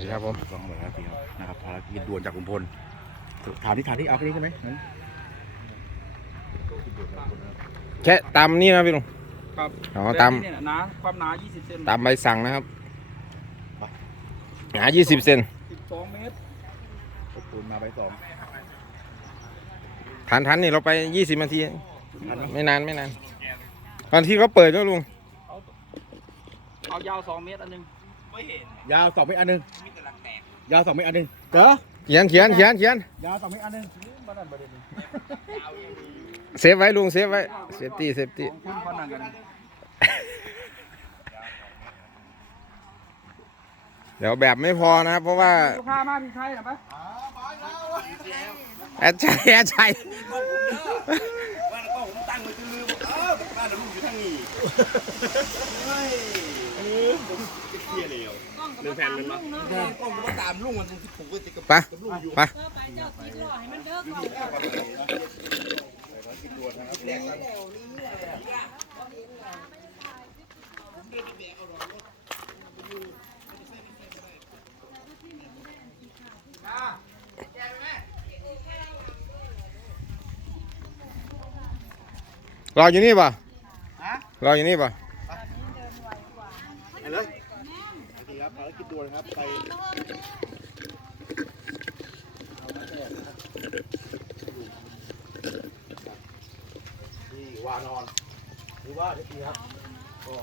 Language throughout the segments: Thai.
วัสดีครับผมสองร้อยครับพี่ครับนะครับภารกิจด่วนจากลุงพลถามที่ถามที่เอาแค่นี้ใช่ไหมงั้นแค่ตามนี่นะพี่ลุงครับอ๋อตามเนี่ยนะความหนา20เซนตามใบสั่งนะครับหา20เซน12เมตรขอบคุณมาใบสองทันทันนี่เราไป 20นาทีทันไหมไม่นานไม่นานวันที่เขาเปิดแล้วลุงเอายาว2เมตรอัน หนึงยาวสองเมตรอันหนึ่งยาวสองเมตรอันหนึ่งเจ้อเขียนเขียนเขียนเขียนยาวสองเมตรอันหนึ่งเซฟไว้ลุงเซฟไว้เซฟตี้เซฟตี้คุณพนันกันเดี๋ยวแบบไม่พอนะครับ เพราะว่าลูกค้ามาพี่ชัยนะปะแอดชัยแอดชัยบ้านก็ผมตั้งไว้คือลืมเออบ้านเราลูกอยู่ทางนี้ เฮ้ยเออผมจะเคลียร์แล้วหนึ่งแผ่นมันมาต้องมาตามลุงมันที่ผมก็จะกับไปกับลุงอยู่ไปเออไปเจ้าคิดรอให้มันเด้อก่อนรออยู่นี่ป่ะรออยู่นี่ป่ะ ไปเลยโอเค ครับภารกิจด่วนครับไปที่วานอนหรือว่าที่นี่ครับก็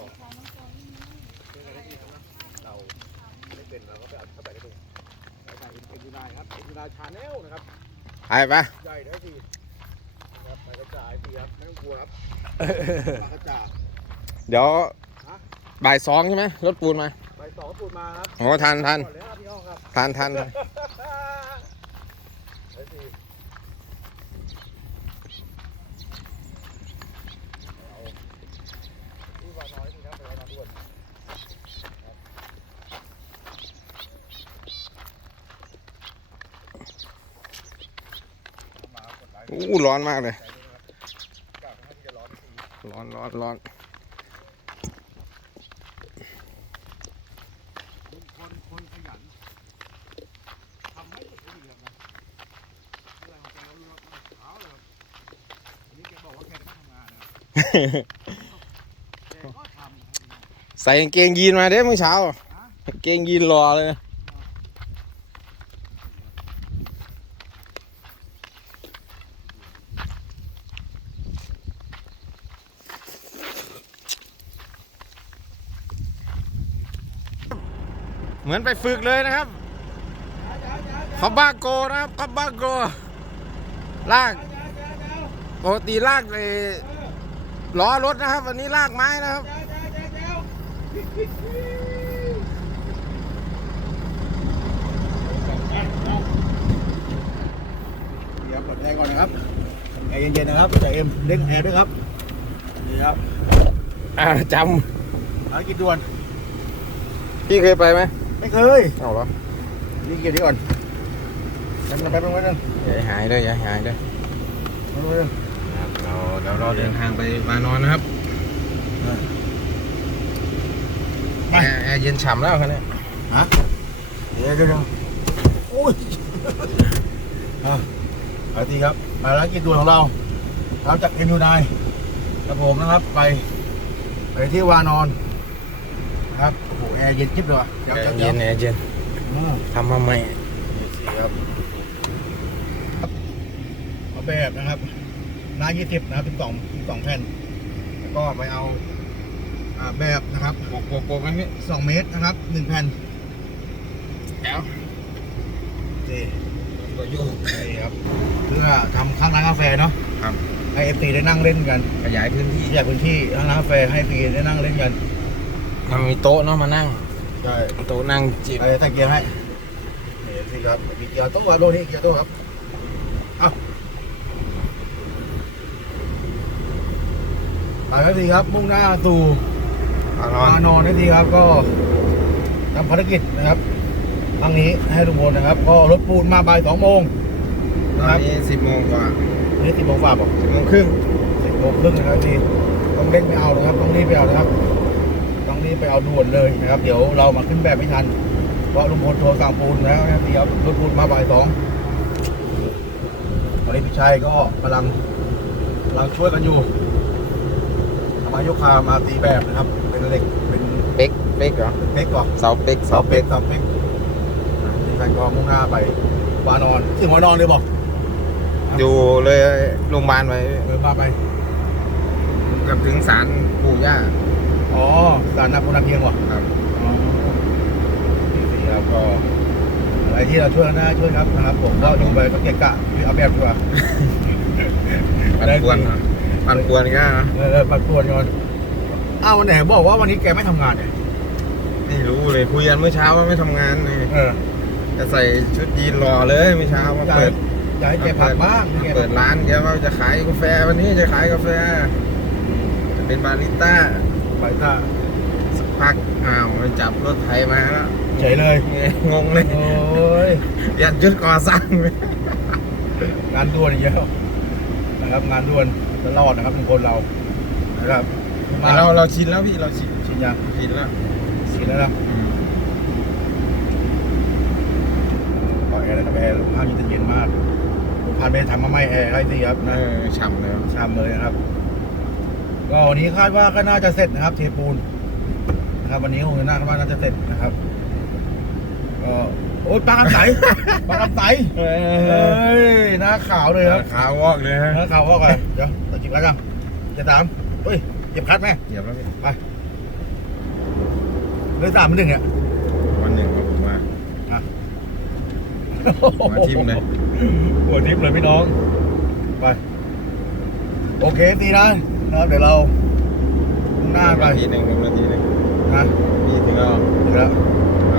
ช่วยกันได้ดีครับนะเราไม่เป็นเราก็ไปเอาเข้าไปได้ตรงไปทางเอ็นยูไนครับเอ็นยูไนชาแนลนะครับไปไปใหญ่ได้ทีนะครับไปกระจายทีครับไม่ต้องกลัวครับปากกระจายเดี๋ยวบ่ายสองใช่ไหมรถปูนมาไป สองตูดมาครับโอ้ทันทันก่อนเลยครับพี่น้องครับทันทันทันไปสิเอาที่วาน้อยสิครับไปวานอนด่วนอู้ร้อนมากเลย กลับให้ที่จะร้อนทีร้อนร้อนร้อน ลุงคนคนขยันทำให้เด็กเขาดีครับนะเรื่องของแกเรารู้ว่าเช้าเลยครับอันนี้แกบอกว่าแกจะไม่ทำงานนะครับแกก็ทำนะครับ ใส่เกงยีนมาเด้เมื่อเช้า เกงยีนรอเลยเหมือนไปฝึกเลยนะครับเขาบ้าโกนะครับเขาบ้าโกลากปกติลากเลย ล้อรถนะครับ วันนี้ลากไม้นะครับเดี๋ยวปลดแอร์ก่อนนะครับแอร์เย็นๆนะครับแต่เอ็มเล่นแอร์ด้วยครับนี่ครับอ่าจภารกิจด่วนพี่เคยไปไหมไม่เคยเอาเหรอนี่เกียร์นี้ก่อนแป๊บนึงแป๊บนึงแป๊บนึงอย่าให้หายเลยอย่าให้หายเลย แป๊บนึงเราเดี๋ยวเราเดินทางไปมานอนนะครับไปแอร์แอร์เย็นฉ่ำแล้วคันนี้ฮะเดี๋ยวเดี๋ยวเดี๋ยวโอ้ยอะเอาทีครับภารกิจด่วนของเราเราจากเอ็มยูไนกับผมนะครับไป ไปที่วานอนนะครับโอ้โหแอร์เย็นจิ๊บเลยว่ะเดี๋ยวแอเดี๋ยวร์เดี๋เย็ยวนแอร์เย็นอืมทำมาใหม่นี่สิครับเอาแบบนะครับ หน้ายี่สิบนะครับเป็นสองสองแผ่นแล้วก็ไปเอาอ่าแบบนะครับโปกโปกโปกไหมพี่สองเมตรนะครับหนึ่งแผ่นแอลนี่ตัวโยกนี่ครับ เพื่อทำข้างร้านกาแฟเนาะครับ ให้เอฟซีได้นั่งเล่นกันขยายพื้นที่อยากพื้นที่ข้างร้านกาแฟให้ฟรีได้นั่งเล่นกันมันมีโต๊ะเนาะมานั่งใช่โต๊ะนั่งจิบไปตะเกียร์ให้นี่สิครับมีเกียร์โต๊ะวาโลนี่เกียร์โต๊ะครับ เอา ไปแล้วสิครับ มุ่งหน้าสู่มานอนมานอนนาทีครับก็ทำภารกิจนะครับครั้งนี้ให้ทุกคนนะครับ ก็รถปูนมาบ่ายสองโมงตอนะนครับนี้สิบโมงกว่าอันนี้สิบโมงฝ่าบอกสิบโมงครึ่งสิบโมงครึ่งนะครับทีต้องเล่นไม่เอานะครับ ต้องรีบไปเอานะครับ ต้องรีบไปเอาด่วนเลยนะครับ เดี๋ยวเรามาขึ้นแบบไม่ทัน เพราะลุงพลโทรสั่งปูนแล้วนะที่เอารถปูนมาบ่ายสองตอนนี้พี่ชัยก็กำลังกำลังช่วยกันอยู่เอา มายกคามาตีแบบนะครับ เป็นเหล็กเป็นเป๊กเป๊กเหรอเป๊กก่อนเสาเป๊กเสาเป๊กเสาเป๊กนี่แฟนก็มุ่งหน้าไปวานอนถึงวานอนเลยบอกอยู่เลยโรงพยาบาลไว้เออพาไป เกับถึงศาลปู่ย่าอ๋อสารนับพนักเพียงว่ะครับอ๋อนี่ครับก็ อะไรที่เราช่วยกันได้ช่วยครับนะครับ ผมก็อยู่ไปก็เกะกะเอาแบบดีกว่า ปันป่วนเหรอ ปันป่วนก็เออปัดปวดก่อนอ้าววันไหนบอกว่าวันนี้แกไม่ทำงานเนี่ยไม่รู้เลยคุยกันเมื่อเช้าว่าไม่ทำงานเลยเออจะใส่ชุดยีนรอเลยเมื่อเช้ามาอยากเปิดอยากให้แกพักบ้างแกเปิดร้านแกว่าจะขายกาแฟวันนี้จะขายกาแฟจะเป็นบาริต้าไปท่าสักพักอ้าวมันจับรถไถมาแล้วเฉยเลยงงเลยโอ้ยยันจุดก่อสร้างงานด่วนอีกแล้วนะครับงานด่วน ตลอดนะครับทุกคนเรานะครับแต่เราเราชินแล้วพี่เราชินชินยังชินแล้วชินแล้วนะอืมต่อแอร์นะครับแอร์ลงห้างเย็นมากผมผ่านไปทำมาไม่แอร์ให้สิครับเอนะอฉ่ำเลยชามเลยนะครับ ก็วันนี้คาดว่าก็น่าจะเสร็จนะครับ เทปูนนะครับ วันนี้คงจะน่าว่าน่าจะเสร็จนะครับ ก็ โอ้ยปลากำใสปลากำใสเอเอ้ยหน้าขาวเลยครับขาววอกเลยฮะหน้าขาวว่ากันเดี๋ยวตะจิบแล้วกันจะตามเฮ้ยเก็บคัดไหมเหยียบแล้วพี่เลยสามเป็นหนึ่งเนี่ยวันหนึ่งครับผมว่าหัวทิ่มเลยหัวทิมเลยพี่น้อง ไป โอเคดีนะนะครับเดี๋ยวเรามุ่งหน้าไปนาทีหนึ่งหนึ่งนาทีหนึ่งนะพี่ถึงแล้วถึงแล้วเอา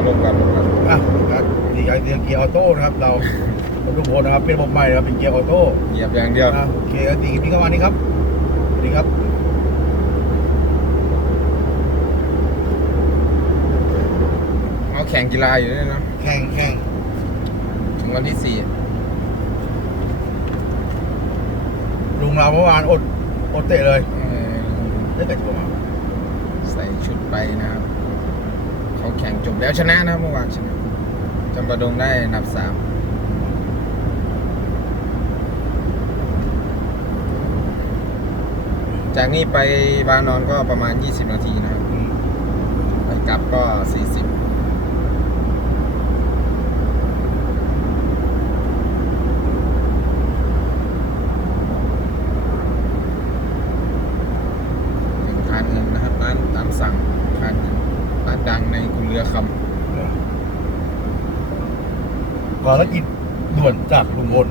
ลงก่อนลงก่อนอะครับดีใจเรียนเกียร์ออโต้นะครับ เราทุกคนนะครับเป็นระบบใหม่นะครับเป็นเกียร์ออโต้เหยียบอย่างเดียวอะโอเคดีพี่เข้ามานี่ครับดีครับเอาแข่งกีฬาอยู่ด้วยนะแข่งแข่งถึงวันที่สี่ลุงเราเมื่อวานอดอดเตะเลยเออได้แต่ตัวใส่ชุดไปนะครับ เขาแข่งจบแล้วชนะนะเมื่อวานชนะจำปาดงได้อันดับสามจากนี้ไปบานอนก็ประมาณ 20 นาทีนะครับอืมไปกลับก็ 40 ถึงคานเงินนะครับ ร้านตามสั่งคานเงินร้านดังในกรุงเรือค ภารกิจด่วนจากลุงพล